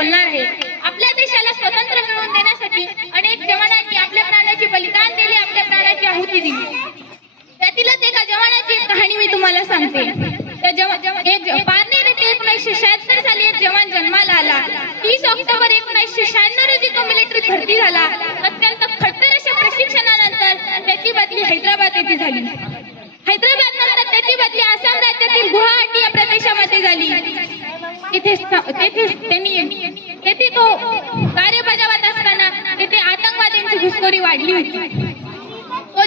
बोलणार आहे। आपल्या देशाला स्वतंत्र मिळवून देण्यासाठी अनेक जवानांनी आपल्या प्राणाचे बलिदान दिले, आपल्या प्राणाची आहुती दिली। त्यातीलच एका जवानाची एक कहाणी मी तुम्हाला सांगते। पारनेर येथे 1976 साली एक जवान जन्माला आला। 30 ऑक्टोबर 1996 रोजी तो मिलिटरीत भरती झाला। अत्यंत खडतर अशा प्रशिक्षणानंतर त्याची बदली हैदराबाद येथे झाली। हैदराबाद नंतर त्याची बदली आसाम राज्यातील गुवाहाटी या प्रदेशामध्ये झाली। तेथे तो कार्य बजावत असताना तेथे आतंकवाद्यांची घुसखोरी वाढली होती। तो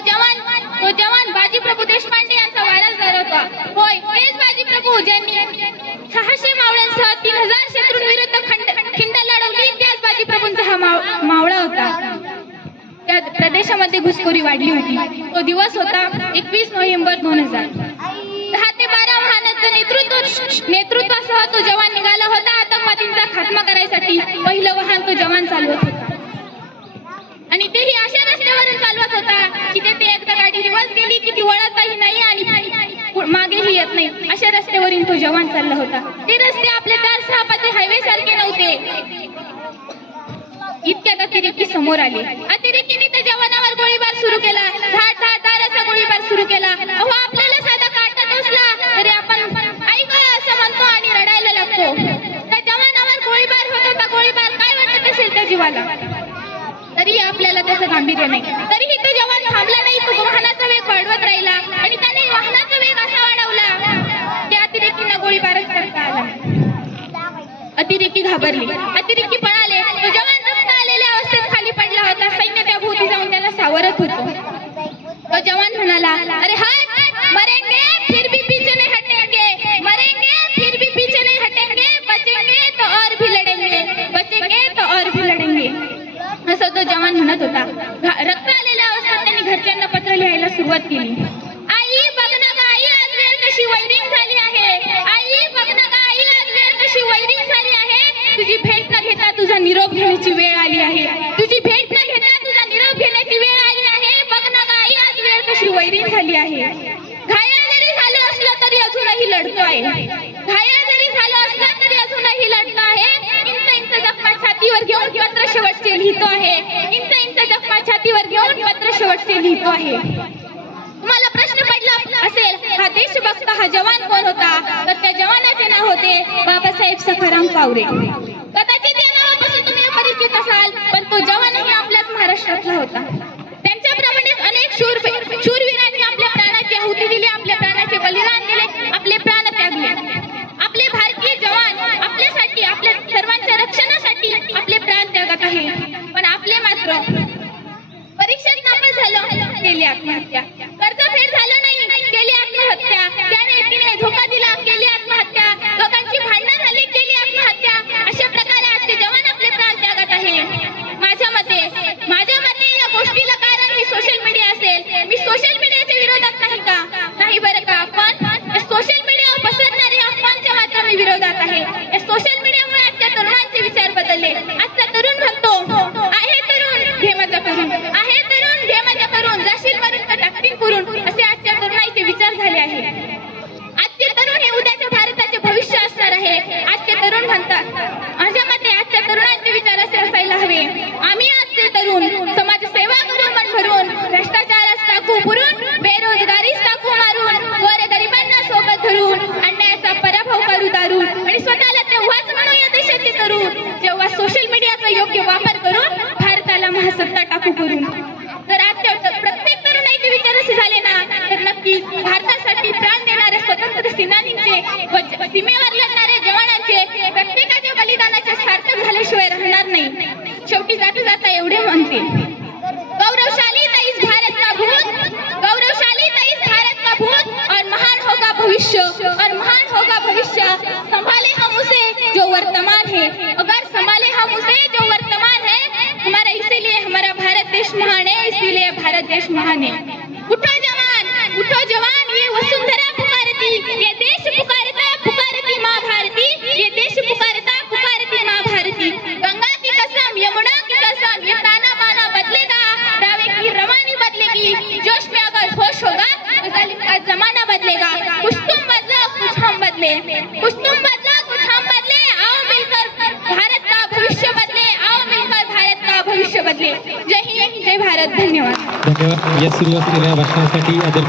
जवान बाजीप्रभू देशपांडे यांचा वारसदार होता। होय, हेच बाजीप्रभू ज्यांनी 600 मावळ्यांसह 3000 शत्रूंविरुद्ध खिंड लढवली, त्याच बाजीप्रभूंचा हा मावळा होता। त्या प्रदेशामध्ये घुसखोरी वाढली होती। तो दिवस होता 21 नोव्हेंबर 2000। 10 ते 12 वाहनांचं नेतृत्वासह तो जवान निघाला होता आतंकवादींचा खात्मा करायसाठी। पहिलं वाहन तो जवान चालवत होता आणि तेही अशा रस्त्यावरून चालवत होता की तेथे एकदा गाडी रिवर्स गेली की ती वळतही नाही आणि मागेही येत नाही, अशा रस्त्यावरून तो जवान चालला होता। ते रस्ते आपले 4-6 पदरी हायवे सारखे नव्हते। इतक्यात अतिरेकी समोर आले। अतिरेकीने त्या जवानावर गोळीबार सुरू केला। धाड असा गोळीबार सुरू केला। अहो, आपल्याला साधा काटा टोचला तरी आपण आई गं असं म्हणतो आणि रडायला लागतो। त्या जवानावर गोळीबार होत होता। गोळीबार काय वाटत असेल त्या जीवाला, तरी आपल्याला त्याचं गांभीर्य नाही। तरीही तो जवान थांबला नाही। तो वाहनाचा वेग वाढवत राहिला आणि त्याने वाहनाचा वेग असा वाढवला की अतिरेकींना गोळीबारच करता आला। अतिरेकी घाबरले, अतिरेकी पळाले। तो जवान रक्त आलेल्या अवस्थेत खाली पडला होता। सैन्य त्या भोवती जाऊन त्याला सावरत होतं। तो जवान म्हणाला, अरे हट, मरेंगे फिर भी पीछे नहीं हटेंगे, मरेंगे फिर भी पीछे नहीं हटेंगे, बचेंगे तो और भी लड़ेंगे, बचेंगे तो और भी लड़ेंगे, असं तो जवान म्हणत होता। रक्त आलेल्या अवस्थेत त्यांनी घरच्यांना पत्र लिहायला सुरुवात केली। आई बघ ना ग आई, आज वेळ कशी वैरीण झाली आहे। आई बघ ना ग आई, आज वेळ कशी वैरीण झाली आहे। तुझी भेट न घेता तुझा निरोप घेण्याची वेळ आली आहे। तुझी भेट न घेता तुझा निरोप घेण्याची वेळ आली आहे। बघ ना ग आई, आज वेळ कशी वैरीण झाली आहे। घायल जरी झालं असलं तरी अजूनही लढतोय। घायल जरी झालं असलं तरी अजूनही लढतो आहे। इंच जखमा छातीवर घेऊन पत्र शेवटचे लिहितो आहे। इंच जखमा छातीवर घेऊन पत्र शेवटचे लिहितो आहे। तुम्हाला प्रश्न पडला असेल, हा देशभक्त हा जवान कोण होता? तर त्या जवानाचे नाव होते बाबासाहेब सखाराम कावरे। कदाचित या नावापासून तुम्ही अपरिचित असाल, पण तो जवानही आपल्याच महाराष्ट्रातला होता। त्यांच्याप्रमाणेच अनेक शूरवीरांनी आपल्या प्राणाची आहुती दिली, आपल्या प्राणाचे बलिदान दिले, आपले प्राण त्यागले। आपले भारतीय जवान आपल्यासाठी, आपल्या सर्वांच्या रक्षणासाठी आपले प्राण त्यागत आहे। पण आपले मात्र परीक्षेत नापास झालं, केली आत्महत्या। कर्जफेड झालं नाही, केली आत्महत्या। त्याने तिने धोका दिला, केली आत्महत्या। लोकांची भांडणं झाली, केली आत्महत्या। अशा प्रकारे आजचे जवान आपले प्राण त्यागत आहे। माझ्या मते या गोष्टीला कारण ही सोशल मीडिया असेल। मी सोशल मीडियाच्या विरोधात नाही का? नाही बरं का, पण सोशल मीडियावर पसरणारे अफवांच्या मात्र मी विरोधात आहे। या सोशल मीडियामुळे आजच्या तरुणांचे विचार बदलले। आजचा तरुण म्हणतो, आहे तरुण घे मजा करून, आहे तरुण घे मजा करून, जाशील मरून तर टाकतील पुरून, असे आजच्या तरुणाईचे विचार झाले आहे। आजचे तरुण हे उद्याच्या भारताचे भविष्य असणार आहे। आजचे तरुण म्हणतात, माझ्या मते आजच्या तरुणांचे विचार असे असायला हवे, आम्ही आजचे तरुण समाजसेवा करू मन भरून, भ्रष्टाचारास टाकू पुरून, बेरोजगारीस टाकू मारून, गोरगरिबांना सोबत धरून, अन्यायाचा पराभव करू दारून आणि स्वतःला तेव्हाच म्हणू या देशाचे तरुण जेव्हा सोशल मीडियाचा योग्य वापर करून भारताला महासत्ता टाकू करून। तर आजच्या प्रत्येक तरुणाईचे विचार असे झाले ना, तर नक्की भारतासाठी प्राण देणारे स्वतंत्र सेनानींचे व सीमेवर लढणारे जवानांचे प्रत्येकाच्या बलिदानाचे सार्थक झाल्याशिवाय राहणार नाही। शेवटी जाता एवढे म्हणते, गौरवशाली था इस भारत का भूत, गौरवशाली था इस भारत का भूत, और महान होगा भविष्य, और महान होगा भविष्य। संभाले हम उसे जो वर्तमान है, अगर संभाले हम उसे जो वर्तमान है, हमारा इसीलिए हमारा भारत देश महान है, इसीलिए भारत देश महान है। उठो जवान, ये वसुंधरा पुकारती, ये देश पुकारता पुकारती माँ भारती, ये देश पुकारता पुकारती माँ भारती। गंगा की कसम, यमुना की कसम, ये ताना बाना बदलेगा, दावे की रवानी बदलेगी, जोश में अगर होश होगा तो जालिम का जमाना बदलेगा। कुछ तुम बदलो कुछ हम बदले, कुछ तुम बदलो कुछ हम बदले, आओ मिलकर भारत का भारत. धन्यवाद. धन्यवाद या सुरू असलेल्या भाषणासाठी आदर